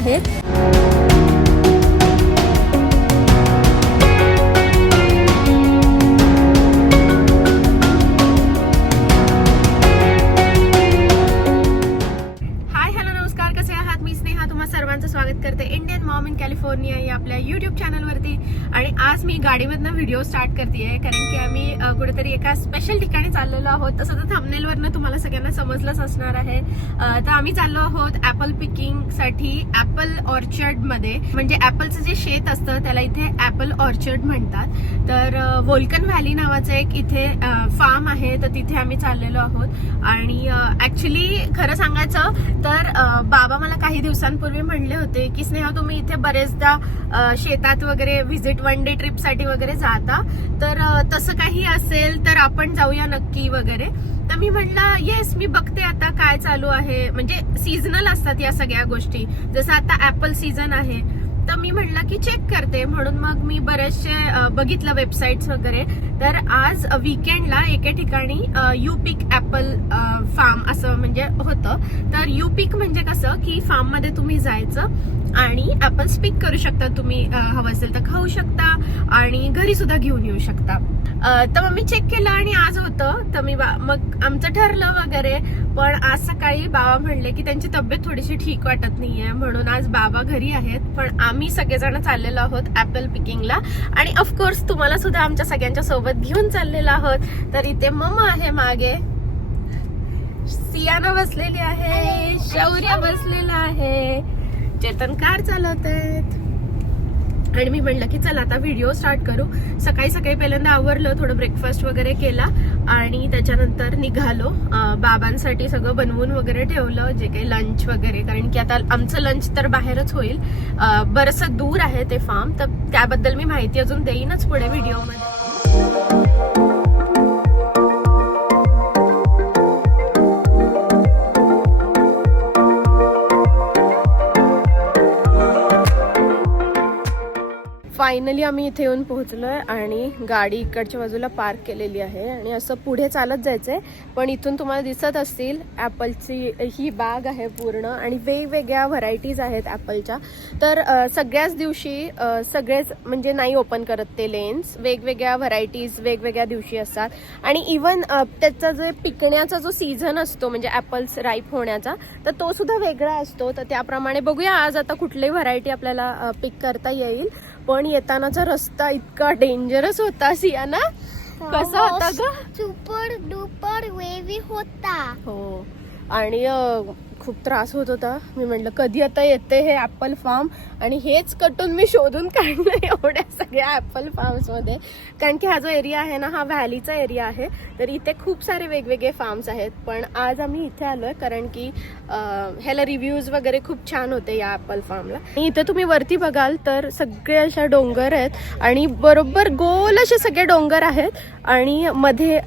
आहेत चॅनलवरती आणि आज मी गाडीमधनं व्हिडिओ स्टार्ट करते कारण की आम्ही कुठेतरी एका स्पेशल ठिकाणी चाललेलो आहोत. तसं तर थांबनेलवरनं तुम्हाला सगळ्यांना समजलंच असणार आहे. तर आम्ही चाललो आहोत ॲपल पिकिंगसाठी ॲपल ऑर्चर्डमध्ये. म्हणजे ॲपलचं जे शेत असतं त्याला इथे ॲपल ऑर्चर्ड म्हणतात. तर वोल्कन व्हॅली नावाचं एक इथे फार्म आहे तर तिथे आम्ही चाललेलो आहोत. आणि ऍक्च्युली खरं सांगायचं तर बाबा मला काही दिवसांपूर्वी म्हणले होते की स्नेहा तुम्ही इथे बरेचदा शेतात वगैरे व्हिजिट वन डे ट्रिपसाठी वगैरे जाता. तर तसं काही असेल तर आपण जाऊया नक्की वगैरे. तर मी म्हटलं येस मी बघते आता काय चालू आहे. म्हणजे सीझनल असतात या सगळ्या गोष्टी. जसं आता ऍपल सीझन आहे. तर मी म्हटलं की चेक करते. म्हणून मग मी बरेचसे बघितलं वेबसाईट्स वगैरे. तर आज विकेंडला एके ठिकाणी युपिक ऍपल फार्म असं म्हणजे होतं. तर युपिक म्हणजे कसं की फार्ममध्ये तुम्ही जायचं आणि ऍपल्स पिक करू शकता. तुम्ही हवं असेल तर खाऊ शकता आणि घरी सुद्धा घेऊन येऊ शकता. तर मग मी चेक केलं आणि आज होतं. तर मी मग आमचं ठरलं वगैरे. पण आज सकाळी बाबा म्हणले की त्यांची तब्येत थोडीशी ठीक वाटत नाहीये. म्हणून आज बाबा घरी आहेत. पण आम्ही सगळेजण चाललेलो आहोत ऍपल पिकिंगला आणि ऑफकोर्स तुम्हाला सुद्धा आमच्या सगळ्यांच्या सोबत घेऊन चाललेलो आहोत. तर इथे मम्मा आहे मागे. सियाना बसलेली आहे. शौर्य बसलेला आहे. चेतन कार चालवत आहेत. आणि मी म्हणलं की चला आता व्हिडिओ स्टार्ट करू. सकाळी सकाळी पहिल्यांदा आवरलं थोडं ब्रेकफास्ट वगैरे केला आणि त्याच्यानंतर निघालो. बाबांसाठी सगळं बनवून वगैरे ठेवलं जे काही लंच वगैरे. कारण की आता आमचं लंच तर बाहेरच होईल. बरंचसं दूर आहे ते फार्म तर त्याबद्दल मी माहिती अजून देईनच पुढे व्हिडिओमध्ये फायनली आम्ही इथे येऊन पोहोचलो आहे आणि गाडी इकडच्या बाजूला पार्क केलेली आहे आणि असं पुढे चालत जायचंय. पण इथून तुम्हाला दिसत असतील ॲपलची ही बाग आहे पूर्ण आणि वेगवेगळ्या व्हरायटीज आहेत ॲपलच्या. तर सगळ्याच दिवशी सगळेच म्हणजे नाही ओपन करत ते लेन्स. वेगवेगळ्या व्हरायटीज वेगवेगळ्या दिवशी असतात. आणि इवन त्याचा जे पिकण्याचा जो सीझन असतो म्हणजे ॲपल्स राईप होण्याचा तर तो सुद्धा वेगळा असतो. तर त्याप्रमाणे बघूया आज आता कुठलीही व्हरायटी आपल्याला पिक करता येईल. पण येतानाचा रस्ता इतका डेंजरस होता सियाना. कसा होता ग? सुपर डुपर वेवी होता. हो. आणि खूप त्रास होत होता. मी म्हटलं कधी आता येते हे ॲपल फार्म आणि हेच कटून मी शोधून काढलं एवढ्या सगळ्या ॲपल फार्म्समध्ये कारण की हा जो एरिया आहे ना हा व्हॅलीचा एरिया आहे. तर इथे खूप सारे वेगवेगळे फार्म्स आहेत. पण आज आम्ही इथे आलो आहे कारण की ह्याला रिव्ह्यूज वगैरे खूप छान होते या ॲपल फार्मला आणि इथे तुम्ही वरती बघाल तर सगळे अशा डोंगर आहेत. आणि बरोबर गोल असे सगळे डोंगर आहेत. आणि मध्ये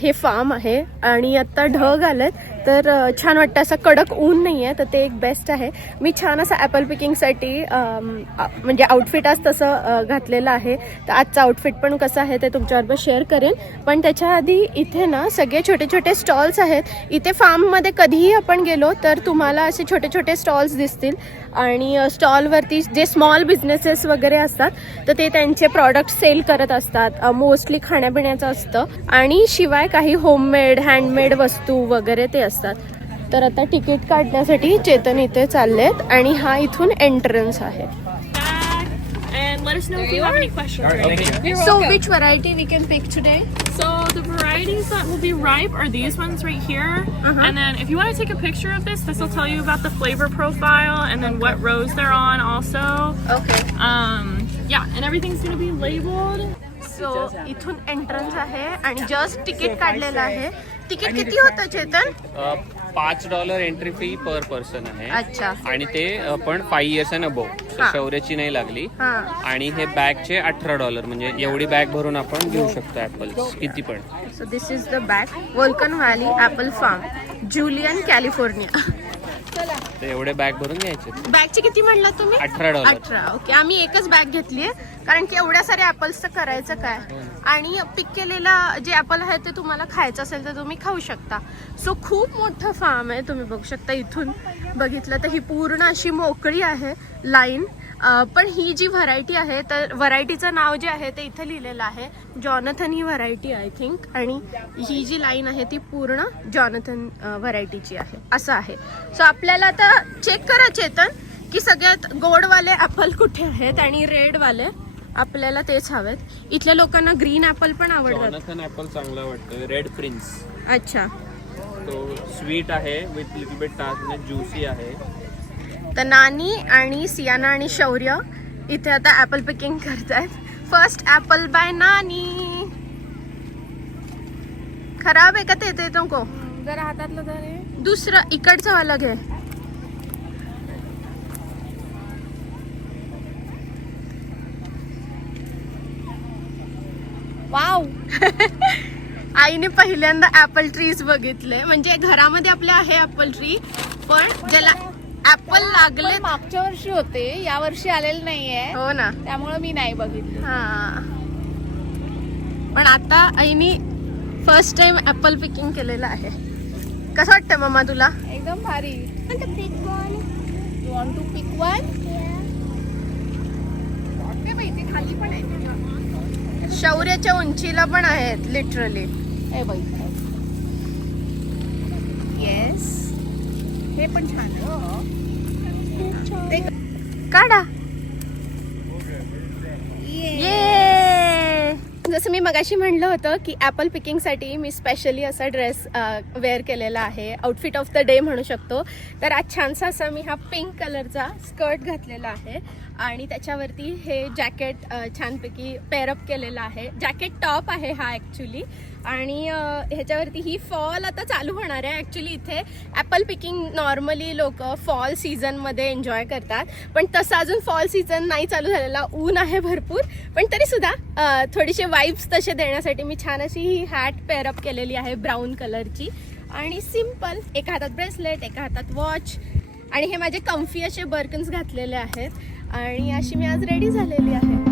हे फार्म आहे. आणि आत्ता ढग आलेत. तर छान वाटतं. असं कडक ऊन नाही आहे तर ते एक बेस्ट आहे. मी छान असं ॲपल पिकिंगसाठी म्हणजे आउटफिट आज तसं घातलेलं आहे. तर आजचं आउटफिट पण कसं आहे ते तुमच्याबरोबर शेअर करेन. पण त्याच्या आधी इथे ना सगळे छोटे छोटे स्टॉल्स आहेत. इथे फार्ममध्ये कधीही आपण गेलो तर तुम्हाला असे छोटे छोटे स्टॉल्स दिसतील. आणि स्टॉलवरती जे स्मॉल बिझनेसेस वगैरे असतात तर ते त्यांचे प्रॉडक्ट सेल करत असतात. मोस्टली खाण्यापिण्याचं असतं. आणि शिवाय काही होममेड हँडमेड वस्तू वगैरे ते असतात. तर आता तिकीट काढण्यासाठी चेतन इथे चाललेत आणि हा इथून एंट्रन्स आहे let us know if you have any questions. So which variety we can pick today So the varieties that will be ripe are these ones right here. Uh-huh. And then if you want to take a picture of this, this will tell you about the flavor profile and then what rows they're on also. Okay Um, yeah, and everything's gonna be labeled. So इथून entrance आहे आणि just ticket काढलेलं आहे ticket किती होतं चेतन? पाच dollar entry fee per person आहे. अच्छा. आणि ते पण फाईव्ह इयर्स अँड अबो हा. शौर्याची नाही लागली. हा. आणि हे बॅगचे अठरा डॉलर म्हणजे एवढी बॅग भरून आपण घेऊ शकतो ऍपल किती पण. So this is the back, Volcan Valley Apple Farm, Julian, California. चला. तर एवढे बॅग भरून घ्यायचे बॅगची किती म्हणलं तुम्ही? अठरा डॉलर अठरा. ओके आम्ही एकच बॅग घेतली कारण की एवढ्या साऱ्या ऍपल्सचं करायचं काय? आणि पिक केलेला जे ऍपल आहे ते तुम्हाला खायचं असेल तर तुम्ही खाऊ शकता. सो खूप मोठं फार्म आहे तुम्ही बघू शकता इथून. बघितलं तर ही पूर्ण अशी मोकळी आहे लाईन पण ही जी व्हरायटी आहे तर व्हरायटीचं नाव जे आहे ते इथं लिहिलेलं आहे. जॉनथन ही व्हरायटी आय थिंक आणि ही जी लाईन आहे ती पूर्ण जॉनथन व्हरायटीची आहे. असं आहे. सो आपल्याला आता चेक करा चेतन की सगळ्यात गोडवाले ऍपल कुठे आहेत आणि रेडवाले आपल्याला तेच हवेत. इथल्या लोकांना ग्रीन ऍपल पण आवडतात. ऍपल चांगला वाटतं रेड प्रिन्स अच्छा. तो स्वीट आहे विथ लिटल बिट ज्युसी आहे. तर नानी आणि सियाना आणि शौर्य इथे आता ऍपल पिकिंग करतायत. फर्स्ट ऍपल बाय नानी. खराब आहे का ते? ते नको. जरा हातातलं जर दुसरं इकडचं वाला घे. वाव. आईने पहिल्यांदा ऍपल ट्रीज बघितले. म्हणजे घरामध्ये आपले आहे ऍपल ट्री पण ज्याला ऍपल लागले मागच्या वर्षी होते या वर्षी आलेले नाहीये. हो ना. त्यामुळे मी नाही बघितलं. हा. पण आता आईने फर्स्ट टाइम ऍपल पिकिंग केलेलं आहे. कसं वाटतं मम्मा तुला? एकदम भारी. वॉन्ट टू पिक वन खाली पण आहे शौर्याच्या उंचीला पण आहेत लिटरली हे बाई. येस हे पण छान काढा. ये जसं मी मगाशी म्हणलं होतं की ॲपल पिकिंगसाठी मी स्पेशली असा ड्रेस वेअर केलेला आहे. आउटफिट ऑफ द डे म्हणू शकतो. तर आज छानसा असा मी हा पिंक कलरचा स्कर्ट घातलेला आहे. आणि त्याच्यावरती हे जॅकेट छानपैकी पेअरअप केलेलं आहे. जॅकेट टॉप आहे हा ॲक्च्युली आणि ह्याच्यावरती ही फॉल आता चालू होणार आहे. ॲक्च्युली इथे ॲपल पिकिंग नॉर्मली लोक फॉल सीझनमध्ये एन्जॉय करतात. पण तसं अजून फॉल सीझन नाही चालू झालेला. ऊन आहे भरपूर. पण तरीसुद्धा थोडेसे थोडीसे वाईब्स तसे देण्यासाठी मी छान अशी ही हॅट पेअरअप केलेली आहे ब्राऊन कलरची आणि सिंपल एका हातात ब्रेसलेट एका हातात वॉच आणि हे माझे कम्फी असे बर्कन्स घातलेले आहेत. आणि अशी मी आज रेडी झालेली आहे.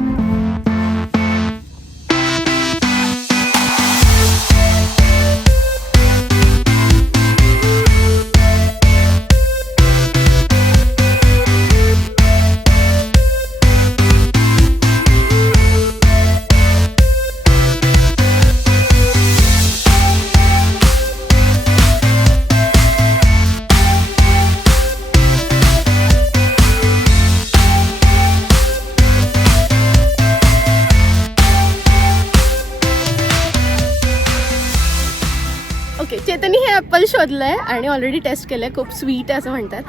चेतनी हे ॲपल शोधलंय आणि ऑलरेडी टेस्ट केलंय. खूप स्वीट आहे असं म्हणतात.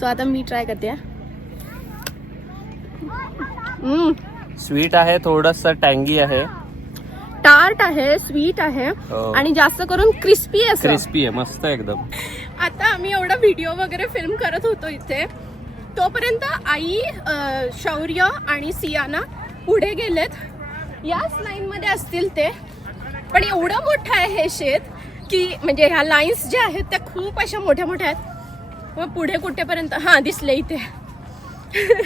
सो आता मी ट्राय करते. स्वीट आहे थोडस टँगी आहे. टार्ट आहे स्वीट आहे. हो. आणि जास्त करून क्रिस्पी असं. क्रिस्पी आहे मस्त एकदम. आता आम्ही एवढा व्हिडिओ वगैरे फिल्म करत होतो इथे. तोपर्यंत आई अ, शौर्य आणि सियाना पुढे गेलेत. याच लाईन मध्ये असतील ते. पण एवढं मोठं आहे हे शेत की म्हणजे ह्या लाईन्स ज्या आहेत त्या खूप अशा मोठ्या मोठ्या आहेत. मग पुढे कुठेपर्यंत? हा दिसले इथे.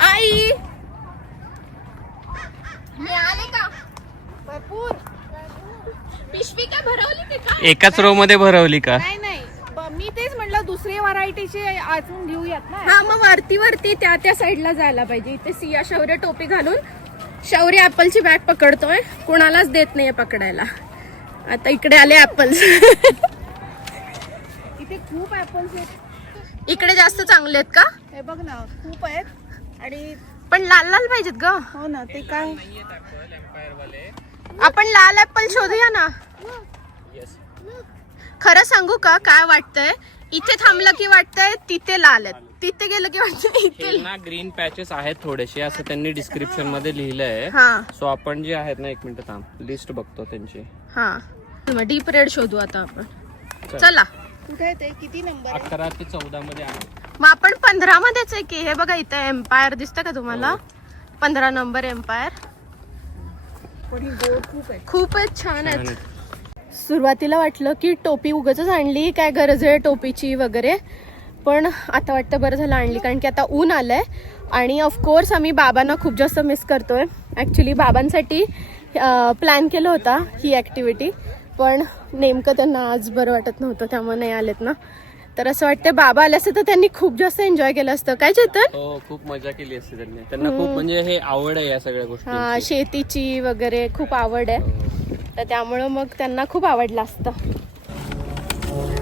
आई! मिळाले का? भरपूर. पिशवी काय भरवली एकाच रो मध्ये भरवली का? नाही नाही. ब- मी तेच म्हटलं दुसरी व्हरायटीचे अजून घेऊयात ना. हा मग वरती वरती त्या त्या साईडला जायला पाहिजे. इथे सिया शौर्य टोपी घालून शौर्य ऍपलची बॅग पकडतोय. कुणालाच देत नाहीये पकडायला. आता इकडे आले ऍपल्स इथे खूप ऍपल्स आहेत. इकडे जास्त चांगले आहेत का? हे बघ ना खूप आहेत. आणि पण लाल लाल पाहिजेत ग. हो ना ते काय? आपण लाल ऍपल शोधूया ना. खरं सांगू का काय वाटतंय? इथे थांबलं की वाटतंय तिथे लाल आहेत. तिथे गेलं की वाटतंय इथे ना ग्रीन पॅचेस आहेत थोडेसे असं त्यांनी डिस्क्रिप्शनमध्ये लिहिलंय. हा. सो आपण जे आहेत ना एक मिनिट थांब. लिस्ट बघतो त्यांची. हा. डीप रेड शोधू आता आपण. चला. कुठे ते? किती नंबर अकरा ते चौदा मध्ये आहे. मग आपण पंधरा मध्येच आहे की? हे बघा इथे एम्पायर दिसतं का तुम्हाला? पंधरा नंबर एम्पायर पण ही खूप आहे. खूपच छान आहेत. आहे. सुरुवातीला वाटलं की टोपी उगाच आणली काय गरज आहे टोपीची वगैरे. पण आता वाटतं बरं झालं आणली कारण की आता ऊन आलंय. आणि ऑफकोर्स आम्ही बाबांना खूप जास्त मिस करतोय. ॲक्च्युली बाबांसाठी प्लॅन केलं होता ही ॲक्टिव्हिटी पण नेमकं त्यांना आज बरं वाटत नव्हतं त्यामुळे नाही आलेत ना. तर असं वाटतं बाबा आले असते तर त्यांनी खूप जास्त एन्जॉय केलं असतं. काय चेतन? हो खूप मजा केली असते त्यांनी. त्यांना खूप म्हणजे हे आवड आहे या सगळ्या हा गोष्टी शेतीची वगैरे खूप आवड आहे. तर त्यामुळं मग त्यांना खूप आवडलं असतं.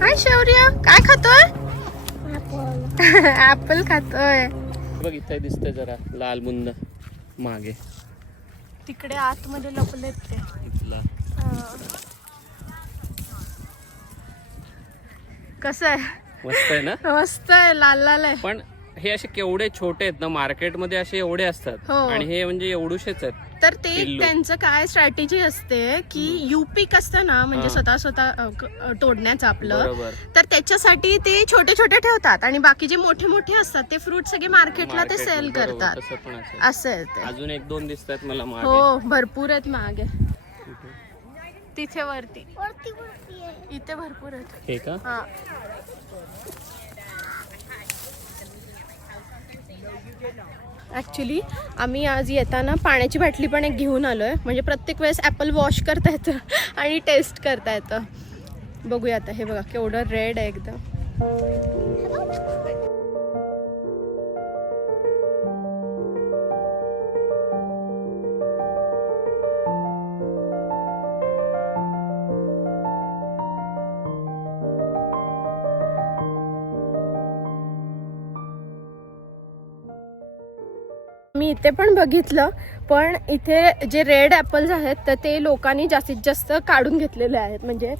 हाय शौर्य काय खातोय? ऍपल खातोय. बघ इथे दिसतंय जरा लाल बुंद मागे. तिकडे आतमध्ये लपलेत ते. इथला. कसं आहे? मस्त आहे ना? मस्त आहे लाल लाल आहे. पण हे असे केवढे छोटे आहेत ना मार्केटमध्ये असे एवढे असतात. हो. आणि हे म्हणजे एवढूशेच आहेत. तर ते पिल्लू. त्यांचं काय स्ट्रॅटेजी असते की युपीक असतं ना म्हणजे हा. स्वतः स्वतः अ, क- अ, तोडण्याचं आपलं. बरोबर. तर त्याच्यासाठी ते छोटे छोटे ठेवतात आणि बाकी जे मोठे मोठे असतात ते फ्रूट सगळे मार्केटला ते Market सेल बरोबर, करतात. तसं पण असेल. असं आहे ते. अजून एक दोन दिसतात मला मागे. हो भरपूर आहेत मागे. तिथे वरती वरती. इथे भरपूर आहेत. हे का? हा. ऍक्च्युली आम्ही आज येताना पाण्याची बाटली पण एक घेऊन आलोय. म्हणजे प्रत्येक वेळेस ॲपल वॉश करता येतं आणि टेस्ट करता येतं. बघूया आता हे बघा केवढं रेड आहे एकदम. इथे पण बघितलं पण इथे जे रेड ॲपल्स आहेत तर ते लोकांनी जास्तीत जास्त काढून घेतलेले आहेत. म्हणजे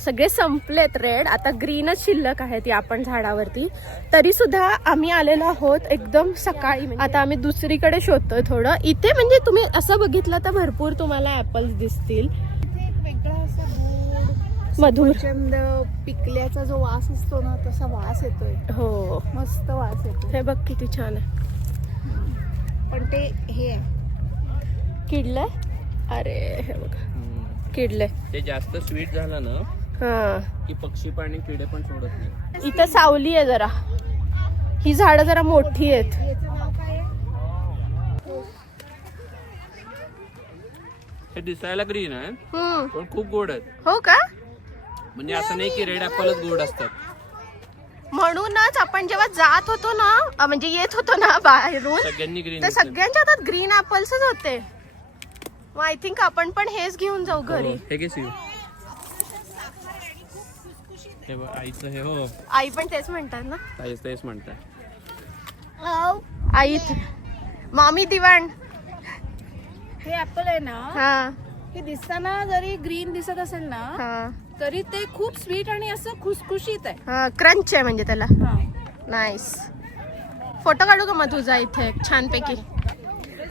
सगळे संपलेत रेड आता ग्रीनच शिल्लक आहेत या आपण झाडावरती. तरी सुद्धा आम्ही आलेलो आहोत एकदम सकाळी. म्हणजे? आता आम्ही दुसरीकडे शोधतोय थोडं. इथे म्हणजे तुम्ही असं बघितलं तर भरपूर तुम्हाला ॲपल्स दिसतील. इथे एक वेगळा असा गोड मधुर. पिकल्याचा जो वास असतो ना तसा वास येतोय. हो. मस्त वास येतो हे बघ किती छान आहे. पण ते हे आहे. किडलंय? अरे हे बघा. किडलंय. ते जास्त स्वीट झालं ना हा. की पक्षी पाणी किडे पण सोडत नाही. इथं सावली आहे जरा. ही झाडं जरा मोठी आहेत. याचं नाव काय आहे हे. दिसायला ग्रीन आहे. पण खूप गोड आहेत. हो का? म्हणजे असं नाही की रेड ऍपलच गोड असतात. म्हणूनच आपण जेव्हा जात होतो ना म्हणजे येत होतो ना बाहेरून तर सगळ्यांच्या हातात ग्रीन ऍपल्सच होते. मग आय थिंक आपण पण हेच घेऊन जाऊ घरी. हे घे शिव. हे हे हो. आई पण तेच म्हणतात ना. तेच म्हणताय हो आई मामी दिवाण. हे ऍपल आहे ना? हा. हे दिसताना जरी ग्रीन दिसत असेल ना हा. तरी ते खूप स्वीट आणि असं खुसखुशीत आहे. हा क्रंच आहे म्हणजे त्याला. हा. नाईस फोटो काढू का मग तुझा इथे छानपैकी?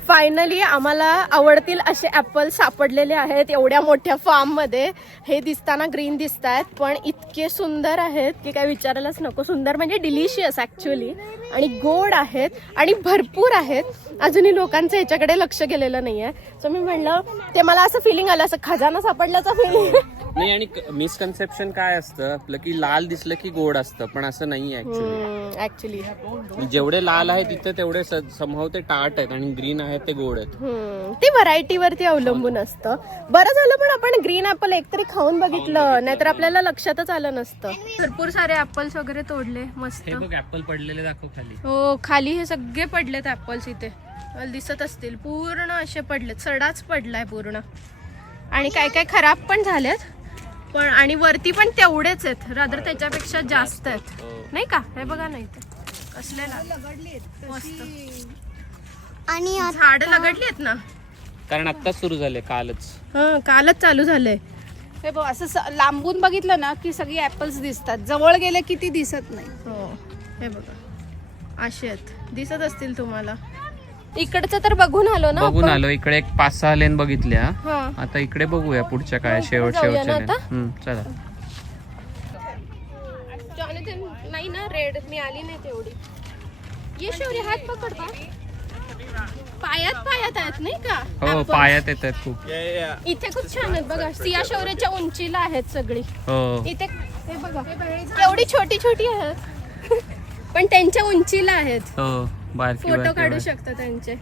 फायनली आम्हाला आवडतील असे ॲपल सापडलेले आहेत एवढ्या मोठ्या फार्ममध्ये. हे दिसताना ग्रीन दिसत आहेत पण इतके सुंदर आहेत की काय विचारायलाच नको. सुंदर म्हणजे डिलिशियस ऍक्च्युली आणि गोड आहेत आणि भरपूर आहेत. अजूनही लोकांचं ह्याच्याकडे लक्ष गेलेलं नाहीये. सो मी म्हणलं ते मला असं फिलिंग आलं असं खजाना सापडल्याचं फिलिंग नाही आणि मिसकन्सेप्शन काय असतं? आपलं की लाल दिसलं की गोड असतं पण असं नाही ऍक्च्युली ऍक्च्युली जेवढे लाल आहेत तिथे तेवढे संभाव ते टाट आहेत आणि ग्रीन आहेत ते गोड आहेत. ते व्हरायटीवरती अवलंबून असतं. बरं झालं पण आपण ग्रीन ऍपल एकतरी खाऊन बघितलं नाहीतर आपल्याला लक्षातच आलं नसतं. भरपूर सारे ऍपल्स वगैरे तोडले मस्त. हे ऍपल पडलेले दाखव खाली. हो खाली हे सगळे पडलेत ऍपल्स इथे. दिसत असतील. पूर्ण असे पडलेत. सडाच पडलाय पूर्ण. आणि काय काय खराब पण झालेत. पण आणि वरती पण तेवढेच आहेत. रादर त्याच्यापेक्षा जास्त आहेत. हो. नाही का? हे बघा ना इथे. कसले मस्त. आणि आता झाड लगडली आहेत ना. कारण आत्ताच सुरू झाले कालच. हा कालच चालू झालंय हे बघ असं लांबून बघितलं ना की सगळी ऍपल्स दिसतात. जवळ गेले की ती दिसत नाही. हो. हे बघा. असे आहेत. दिसत असतील तुम्हाला. इकडचं तर बघून आलो ना बघून आपण. आलो. इकडे एक पाच सहा लेन बघितल्या. हा. आता इकडे बघूया पुढच्या काय हो, शेवट जाऊया शेवटच्या ना लेन आता? हम्म, चला. जॉनथन नाही ना रेड मी आली नाही तेवढी. ये शौर्य हात पकड पायात पायात आहेत नाही का? हो. पायात येतात खूप. इथे खूप छान आहेत बघा. सिया शौर्याच्या उंचीला आहेत सगळी. हो. इथे हे बघा. केवढी छोटी छोटी आहेत. पण त्यांच्या उंचीला आहेत. हो बारकी फोटो काढू. शकता त्यांचे.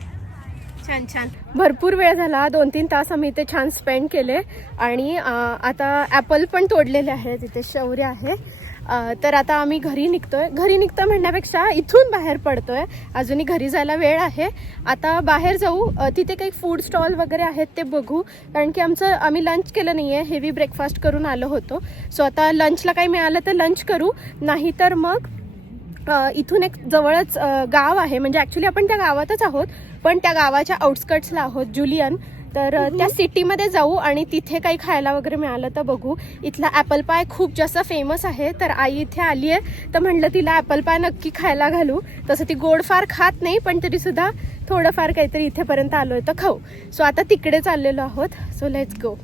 छान छान. भरपूर वेळ झाला. दोन तीन तास आम्ही इथे छान स्पेंड केले. आणि आता ॲपल पण तोडलेले आहेत. इथे शौर्य आहे. तर आता आम्ही घरी निघतोय. घरी निघतो म्हणण्यापेक्षा इथून बाहेर पडतोय. अजूनही घरी जायला वेळ आहे. आता बाहेर जाऊ तिथे काही फूड स्टॉल वगैरे आहेत ते बघू. कारण की आमचं आम्ही लंच केलं नाही आहे हेवी ब्रेकफास्ट करून आलो होतो. सो आता लंचला काही मिळालं तर लंच करू. नाहीतर मग इथून एक जवळच गाव आहे. म्हणजे ॲक्च्युली आपण त्या गावातच आहोत. पण त्या गावाच्या आउटस्कट्सला आहोत जुलियन तर त्या सिटीमध्ये जाऊ आणि तिथे काही खायला वगैरे मिळालं तर बघू. इथला ॲपल पाय खूप जास्त फेमस आहे. तर आई इथे आली आहे. तर म्हणलं तिला ॲपल पाय नक्की खायला घालू. तसं ती गोड फार खात नाही पण तरीसुद्धा थोडंफार काहीतरी इथेपर्यंत आलो आहे तर खाऊ. सो आता तिकडे चाललेलो आहोत. सो लेट्स गो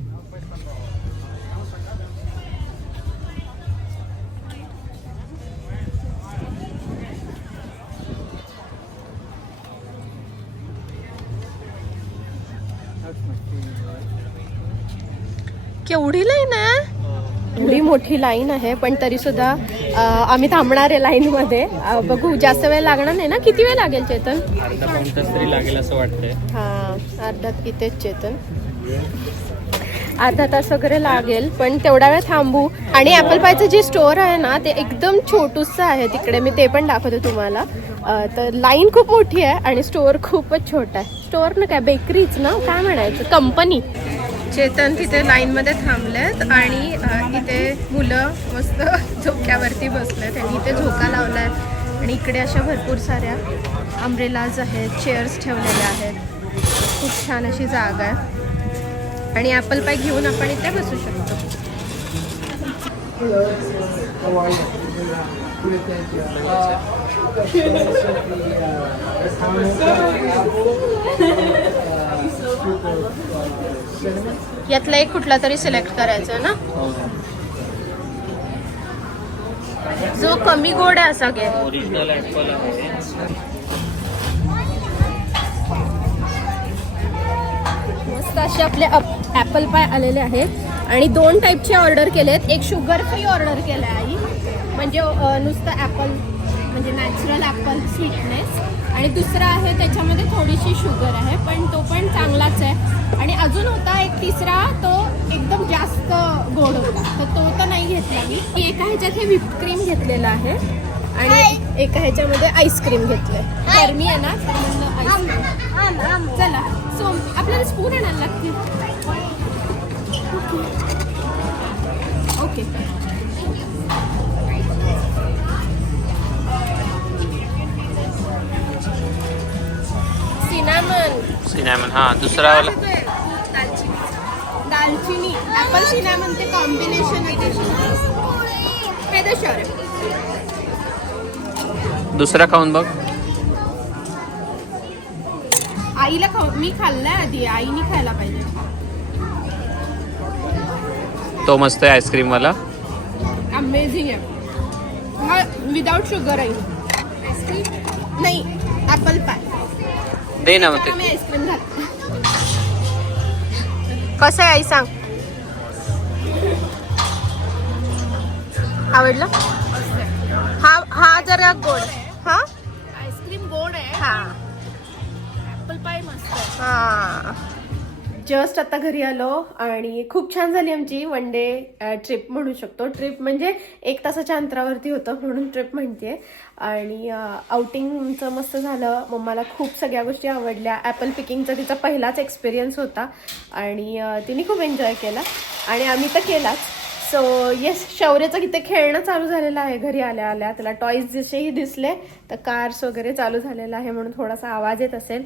केवढी लाईन आहे? एवढी मोठी लाईन आहे पण तरी सुद्धा आम्ही थांबणार आहे लाईन मध्ये. बघू जास्त वेळ लागणार नाही ना? किती वेळ लागेल चेतन? अर्धा पाऊण तास तरी लागेल असं वाटतंय. हा अर्धा इथेच चेतन. अर्धा तास वगैरे लागेल पण तेवढा वेळ थांबू. आणि ॲपल पायचं जे स्टोअर आहे ना ते एकदम छोटूसं आहे तिकडे. मी ते पण दाखवते तुम्हाला. तर लाईन खूप मोठी आहे आणि स्टोअर खूपच छोटा आहे. स्टोअर ना काय बेकरीच ना? काय म्हणायचं? कंपनी चेतन तिथे लाईनमध्ये थांबलेत आणि इथे मुलं मस्त झोक्यावरती बसलेत आणि इथे झोका लावला आहे आणि इकडे अशा भरपूर साऱ्या अम्ब्रेलाज आहेत चेअर्स ठेवलेल्या आहेत. खूप छान अशी जागा आहे. आणि ॲपल पाय घेऊन आपण इथे बसू शकतो. यातला एक कुठला तरी सिलेक्ट करायचा ना? जो कमी गोड आहे असा मस्त असे आपले ॲपल पाय आलेले आहेत. आणि दोन टाईपचे ऑर्डर केलेत. एक शुगर फ्री ऑर्डर केलं आहे आई. म्हणजे नुसतं ॲपल म्हणजे नॅचरल ॲपल स्वीटनेस आणि दुसरा आहे त्याच्यामध्ये थोडीशी शुगर आहे पण तो पण चांगलाच आहे. आणि अजून होता एक तिसरा तो एकदम जास्त गोड होता. तर तो तर नाही घेतला मी. एका ह्याच्यात हे व्हिप क्रीम घेतलेलं आहे. आणि एका ह्याच्यामध्ये आईस्क्रीम घेतलंय. गरमी आहे ना आईस्क्रीम चला. सो आपल्याला स्पून आणायला लागतील. सिनामन. सिनेमन हा दुसरा वाला. दालचिनी दालचिनी. ऍपल सिनामन ते कॉम्बिनेशन आहे दुसरा खाऊन बघ. आईला खाऊ मी खाल्लाय आधी आईने खायला पाहिजे. तो मस्त आहे आईस्क्रीम वाला. अमेझिंग आहे. हा विदाउट शुगर आहे. नाही ऍपल पाय दे ना मग ते. आईस्क्रीम घाल. कसं आहे आई सांग? आवडलं? हा हा जरा गोड. हा? आईस्क्रीम गोड आहे. हा. ऍपल पाय मस्त आहे. हा. जस्ट आता घरी आलो आणि खूप छान झाली आमची वन डे ट्रिप म्हणू शकतो. ट्रिप म्हणजे एक तासाच्या अंतरावरती होतं म्हणून ट्रिप म्हणते आणि आउटिंगचं मस्त झालं. मम्माला खूप सगळ्या गोष्टी आवडल्या. ॲपल पिकिंगचा तिचा पहिलाच एक्सपिरियन्स होता. आणि तिने खूप एन्जॉय केला. आणि आम्ही तर केलाच. सो येस शौर्याचं इथे खेळणं चालू झालेलं आहे. घरी आल्या आल्या त्याला टॉईज जसेही दिसले तर कार्स वगैरे चालू झालेलं आहे म्हणून थोडासा आवाज येत असेल.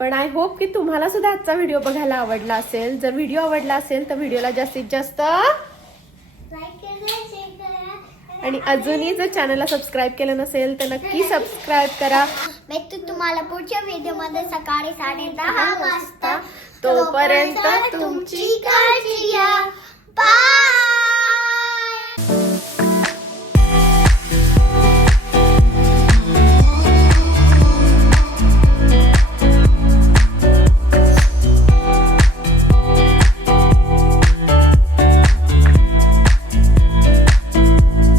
पण आय होप की तुम्हाला सुद्धा आजचा व्हिडिओ बघायला आवडला असेल. जर व्हिडिओ आवडला असेल तर व्हिडिओला जास्तीत जास्त आणि अजूनही जर चॅनलला सबस्क्राईब केलं नसेल तर नक्की सबस्क्राईब करा. तुम्हाला पुढच्या व्हिडिओमध्ये सकाळी साडे दहा वाजता तोपर्यंत तुमची काळजी घ्या. बाय